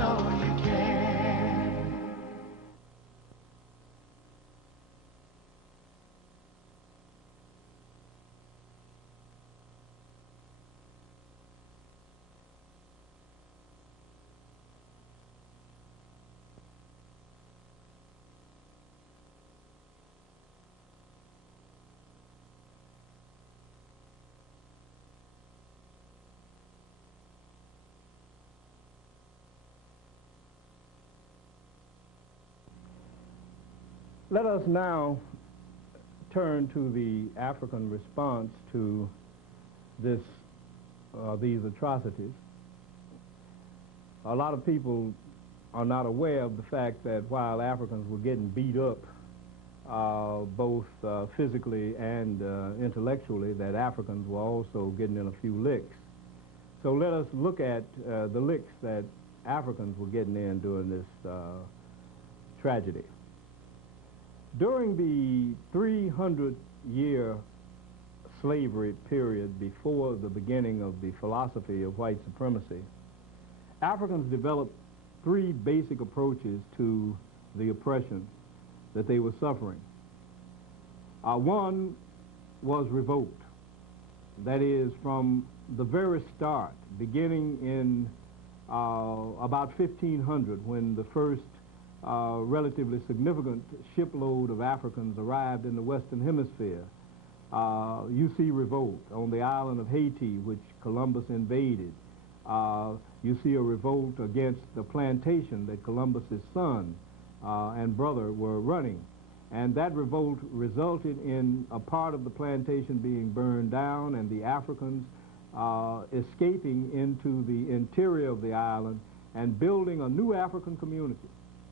sure you can. Let us now turn to the African response to these atrocities. A lot of people are not aware of the fact that while Africans were getting beat up, both physically and intellectually, that Africans were also getting in a few licks. So let us look at the licks that Africans were getting in during this tragedy. During the 300-year slavery period before the beginning of the philosophy of white supremacy, Africans developed three basic approaches to the oppression that they were suffering. One was revolt. That is, from the very start, beginning in about 1500, when the first relatively significant shipload of Africans arrived in the Western Hemisphere. You see revolt on the island of Haiti, which Columbus invaded. You see a revolt against the plantation that Columbus's son and brother were running. And that revolt resulted in a part of the plantation being burned down and the Africans escaping into the interior of the island and building a new African community,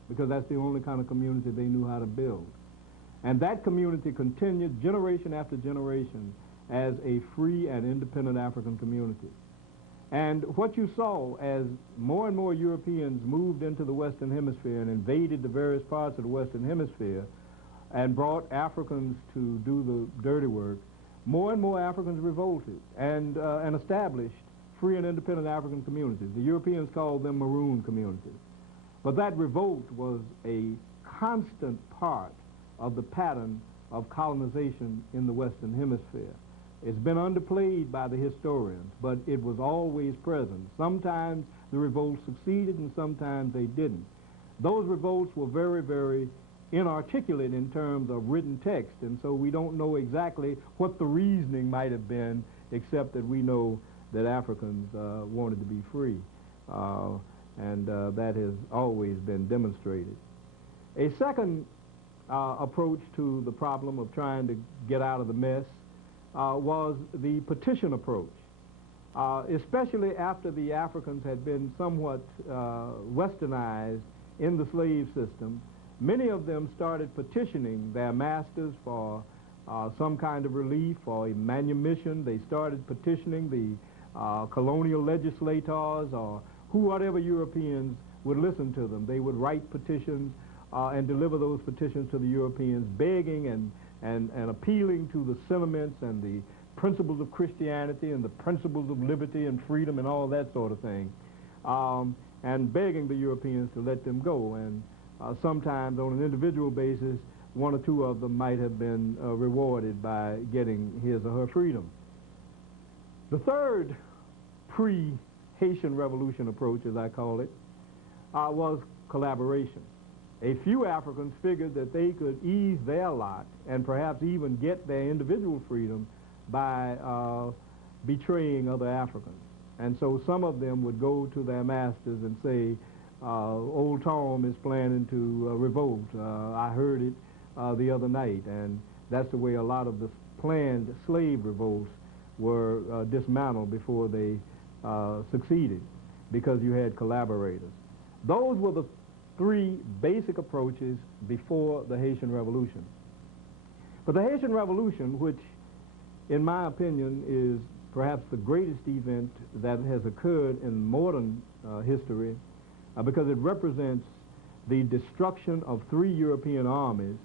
because that's the only kind of community they knew how to build. And that community continued generation after generation as a free and independent African community. And what you saw as more and more Europeans moved into the Western Hemisphere and invaded the various parts of the Western Hemisphere and brought Africans to do the dirty work, more and more Africans revolted and established free and independent African communities. The Europeans called them maroon communities. But that revolt was a constant part of the pattern of colonization in the Western Hemisphere. It's been underplayed by the historians, but it was always present. Sometimes the revolts succeeded and sometimes they didn't. Those revolts were very, very inarticulate in terms of written text, and so we don't know exactly what the reasoning might have been, except that we know that Africans wanted to be free. And that has always been demonstrated. A second approach to the problem of trying to get out of the mess was the petition approach. Especially after the Africans had been somewhat westernized in the slave system, many of them started petitioning their masters for some kind of relief or a manumission. They started petitioning the colonial legislators or whatever Europeans would listen to them. They would write petitions and deliver those petitions to the Europeans, begging and appealing to the sentiments and the principles of Christianity and the principles of liberty and freedom and all that sort of thing, and begging the Europeans to let them go. And sometimes on an individual basis, one or two of them might have been rewarded by getting his or her freedom. The third pre-Haitian Revolution approach, as I call it, was collaboration. A few Africans figured that they could ease their lot and perhaps even get their individual freedom by betraying other Africans. And so some of them would go to their masters and say, Old Tom is planning to revolt. I heard it the other night. And that's the way a lot of the planned slave revolts were dismantled before they succeeded, because you had collaborators. Those were the three basic approaches before the Haitian Revolution. But the Haitian Revolution, which in my opinion is perhaps the greatest event that has occurred in modern history, because it represents the destruction of 3 European armies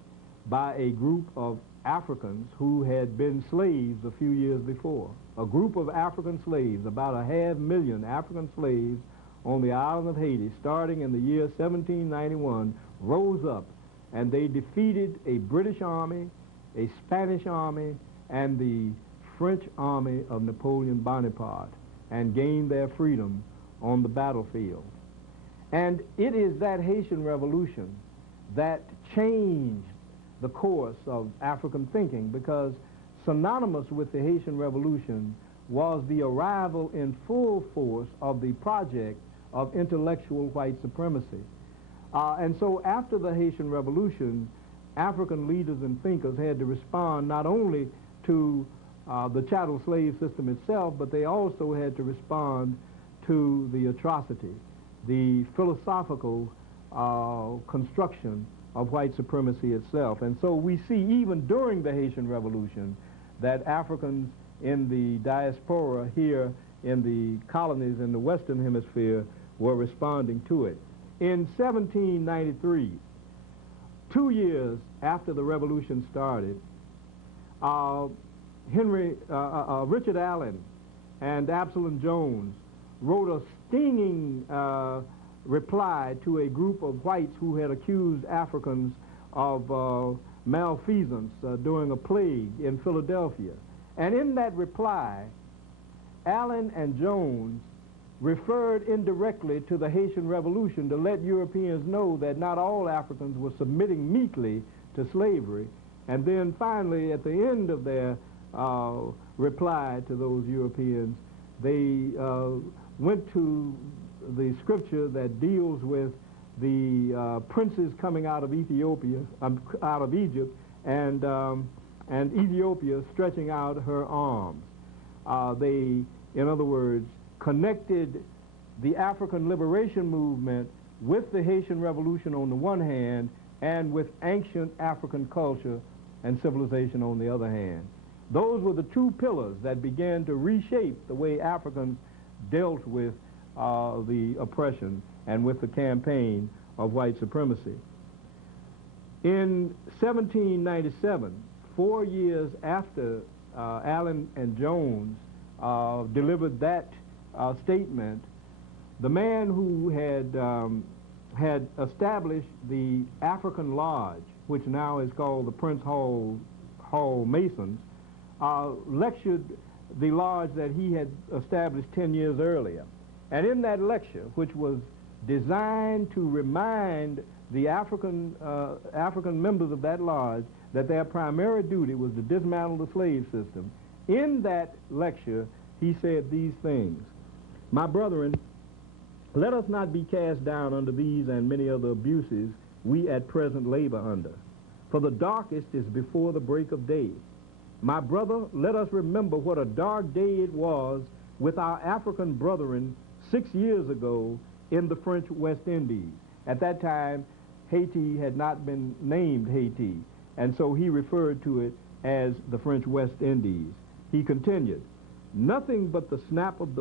by a group of Africans who had been slaves a few years before. A group of African slaves, about 500,000 African slaves, on the island of Haiti, starting in the year 1791, rose up, and they defeated a British army, a Spanish army, and the French army of Napoleon Bonaparte, and gained their freedom on the battlefield. And it is that Haitian Revolution that changed the course of African thinking, because synonymous with the Haitian Revolution was the arrival in full force of the project of intellectual white supremacy. And so after the Haitian Revolution, African leaders and thinkers had to respond not only to the chattel slave system itself, but they also had to respond to the atrocity, the philosophical construction of white supremacy itself. And so we see even during the Haitian Revolution that Africans in the diaspora here in the colonies in the Western Hemisphere were responding to it. In 1793, 2 years after the revolution started, Richard Allen and Absalom Jones wrote a stinging reply to a group of whites who had accused Africans of malfeasance during a plague in Philadelphia. And in that reply, Allen and Jones referred indirectly to the Haitian Revolution to let Europeans know that not all Africans were submitting meekly to slavery. And then finally, at the end of their reply to those Europeans, they went to the scripture that deals with the princes coming out of Ethiopia, out of Egypt, and Ethiopia stretching out her arms. They, in other words, connected the African liberation movement with the Haitian Revolution on the one hand, and with ancient African culture and civilization on the other hand. Those were the two pillars that began to reshape the way Africans dealt with the oppression and with the campaign of white supremacy. In 1797, 4 years after Allen and Jones delivered that statement, the man who had established the African Lodge, which now is called the Prince Hall Masons, lectured the lodge that he had established 10 years earlier. And in that lecture, which was designed to remind the African members of that lodge that their primary duty was to dismantle the slave system, in that lecture he said these things: "My brethren, let us not be cast down under these and many other abuses we at present labor under, for the darkest is before the break of day. My brother, let us remember what a dark day it was with our African brethren 6 years ago in the French West Indies." At that time, Haiti had not been named Haiti, and so he referred to it as the French West Indies. He continued, "Nothing but the snap of the